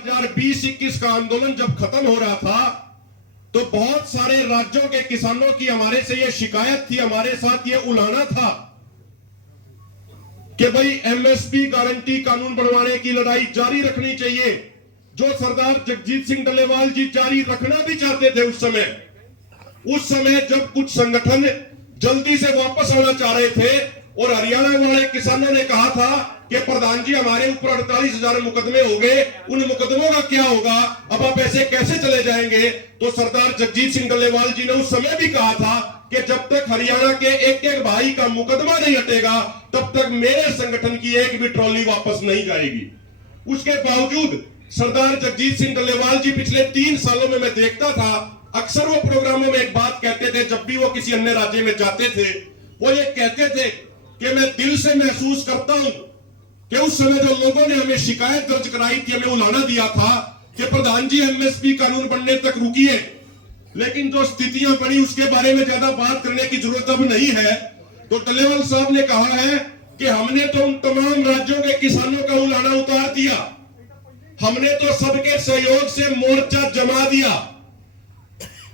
2020-21 का आंदोलन जब खत्म हो रहा था तो बहुत सारे राज्यों के किसानों की हमारे से ये शिकायत थी, हमारे साथ ये उलाहना था कि भाई एमएसपी गारंटी कानून बनवाने की लड़ाई जारी रखनी चाहिए, जो सरदार जगजीत सिंह डल्लेवाल जी जारी रखना भी चाहते थे उस समय जब कुछ संगठन जल्दी से वापस आना चाह रहे थे और हरियाणा वाले किसानों ने कहा था कि प्रधान जी हमारे ऊपर 48,000 मुकदमे हो गए, उन मुकदमों का क्या होगा, अब आप ऐसे कैसे चले जाएंगे। तो सरदार जगजीत सिंह डल्लेवाल जी ने उस समय भी कहा था कि जब तक हरियाणा के एक एक भाई का मुकदमा नहीं हटेगा तब तक मेरे संगठन की एक भी ट्रॉली वापस नहीं जाएगी। उसके बावजूद सरदार जगजीत सिंह डल्लेवाल जी पिछले 3 सालों में मैं देखता था, अक्सर वो प्रोग्रामों में एक बात कहते थे, जब भी वो किसी अन्य राज्य में जाते थे वो ये कहते थे कि मैं दिल से महसूस करता हूं कि उस समय जो लोगों ने हमें शिकायत दर्ज कराई थी, हमें उलाहना दिया था कि प्रधान जी एमएसपी कानून बनने तक रुकिए, लेकिन जो स्थितियां बनी उसके बारे में ज्यादा बात करने की जरूरत अब नहीं है। तो डल्लेवाल साहब ने कहा है कि हमने तो उन तमाम राज्यों के किसानों का उलाहना उतार दिया, हमने तो सबके सहयोग से मोर्चा जमा दिया,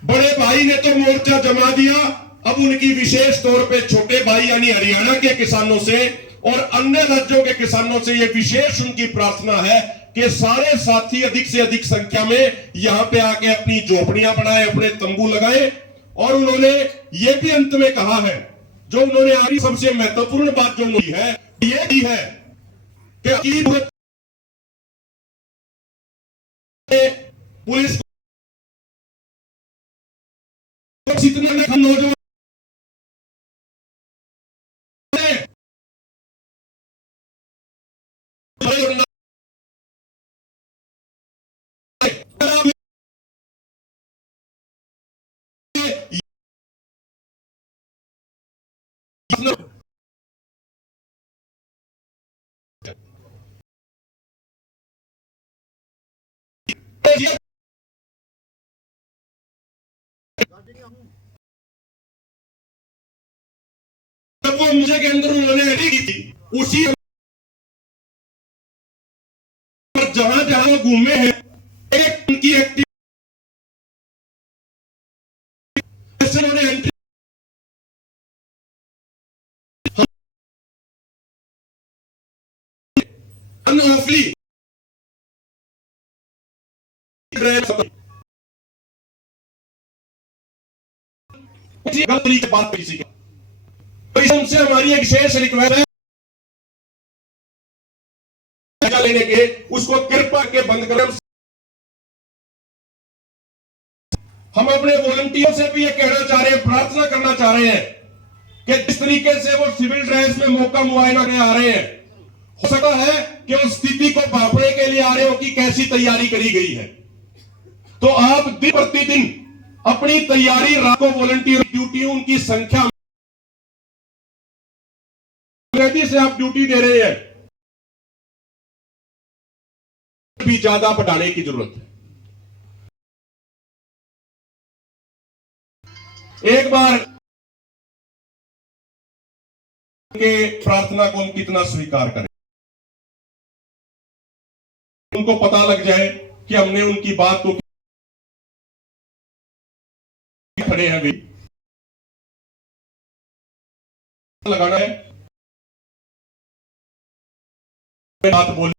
बड़े भाई ने तो मोर्चा जमा दिया, अब उनकी विशेष तौर पे छोटे भाई यानी हरियाणा के किसानों से और अन्य राज्यों के किसानों से ये विशेष उनकी प्रार्थना है कि सारे साथी अधिक से अधिक संख्या में यहां पे आके अपनी झोपड़ियां बनाए, अपने तंबू लगाए। और उन्होंने ये भी अंत में कहा है, जो उन्होंने आज सबसे महत्वपूर्ण बात जो की है ये भी है कि पुलिस इतना नौजवान जब वो मुझे के अंदर उन्होंने एडी की थी, उसी जहां जहां वो घूमे हैं एक उनकी एक्टिव उन्होंने एंट्री अनऑफली गलती की बात किसी के उनसे हमारी एक विशेष रिक्वेस्ट है लेने के, उसको कृपा के बंद करें। हम अपने वॉलंटियर से भी ये कहना चाह रहे हैं, प्रार्थना करना चाह रहे हैं कि जिस तरीके से वो सिविल ड्रेस में मौका मुआयना करने आ रहे हैं, हो सकता है कि उस स्थिति को भापने के लिए आ रहे हो कि कैसी तैयारी करी गई है। तो आप दिन प्रतिदिन अपनी तैयारी, रात को वॉलंटियर ड्यूटी उनकी संख्या से आप ड्यूटी दे रहे हैं, भी ज्यादा बढ़ाने की जरूरत है। एक बार के प्रार्थना को हम कितना स्वीकार करें, उनको पता लग जाए कि हमने उनकी बात को खड़े हैं, भी लगाना है बात बोल